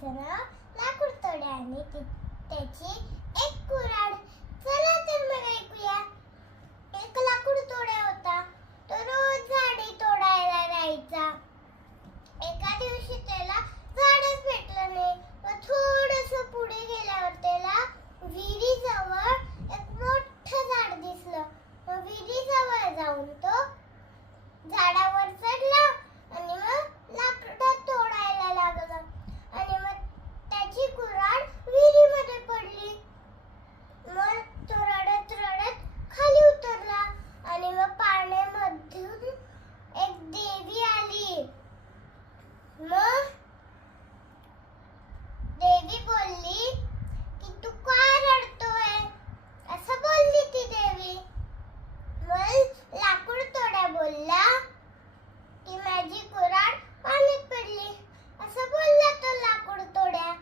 तिचं लाकूड तोडे आणि त्याची एक कुऱ्हाड. चला तर मग ऐकूया. एक लाकूड तोडे होता. तो रोज झाडे तोडायला जायचा. एका दिवशी त्याला झाडच भेटलं नाही. मग थोडस पुढे गेल्यावर त्याला विहिरीजवळ एक मोठं झाड दिसलं मग विहिरीजवळ जाऊन तो झाडावर चढला आणि मग लाकडं तोडायला लागला आणि मग त्याची कुऱ्हाड विहिरीमध्ये पडली मग तो रडत रडत खाली उतरला आणि मग पाण्यामधून एक देवी आली मग देवी बोलली की तू का रडतोय असं बोलली ती देवी मग लाकूड तोड्या बोलला की माझी कुऱ्हाड पाण्यात पडली असं बोलला तो लाकूड तोड्या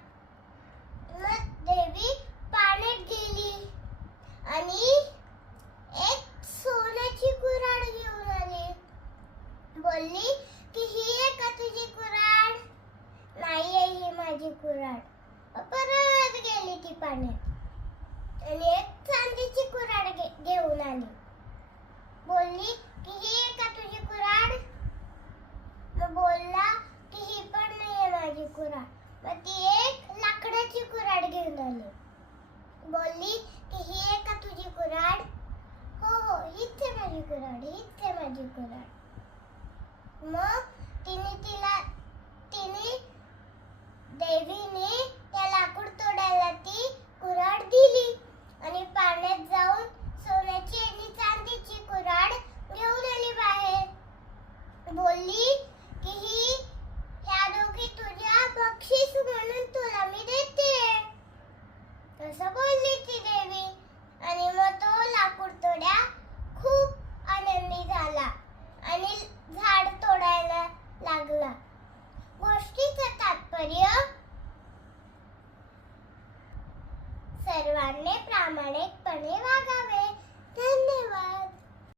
मग देवी पाण्यात गेली आणि एक सोन्याची कुऱ्हाड घेऊन आली बोलली की ही आहे का तुझी कुऱ्हाड नाही आहे ही माझी कुऱ्हाड. परत गेली ती पाण्यात आणि एक चांदीची कुऱ्हाड घेऊन आली. बोलली की ही का तुझी कुऱ्हाड? मग बोलला की ही पण नाही माझी कुऱ्हाड. मग ती एक लाकडाची कुऱ्हाड घेऊन आली. बोलली की ही आहे का तुझी कुऱ्हाड? हो हो हीच आहे माझी कुऱ्हाड हीच आहे माझी कुऱ्हाड. मग तिने तिला देवीने त्या लाकूड तोडायला ती कुऱ्हाड दिली. आणि पाण्यात जाऊन सोन्याची आणि चांदीची कुऱ्हाड घेऊन आली बाहेर. बोलली की ही ह्या दोघी तुझ्या बक्षीस म्हणून मुलांकडे प्रामाणिकपणे वागावे. धन्यवाद.